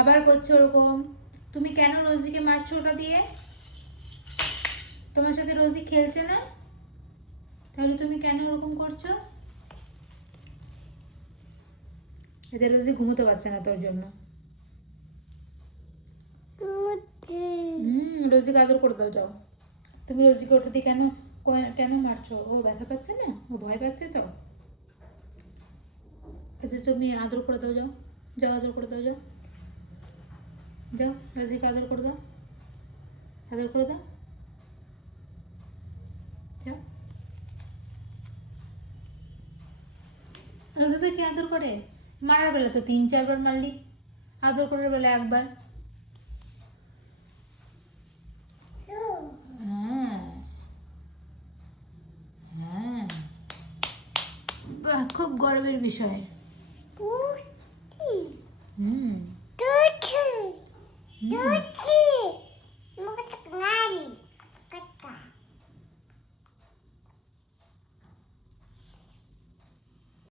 আবার করছো ওরকম। তুমি কেন রোজিকে মারছো ওটা দিয়ে? তোমার সাথে রোজি খেলছে না? তাহলে তুমি কেন ওরকম করছো? এতে রোজি ঘুমোতে পারছে না তোর জন্য। রোজিকে আদর করে দাও, যাও। তুমি রোজিকে ওটা দিয়ে কেন কেন মারছো? ও ব্যথা পাচ্ছে না? ও ভয় পাচ্ছে তো? এতে তুমি আদর করে দাও, যাও। যাও আদর করে দাও, যাও। যাও রোজিকে আদর করে দাও, আদর করে দাও, যাও। ওইভাবে কে আদর করে? মারার বেলা তো 3-4 বার মারলি, আদর করার বেলা একবার। হ্যাঁ হ্যাঁ, বাহ, খুব গর্বের বিষয়। হুম হুম।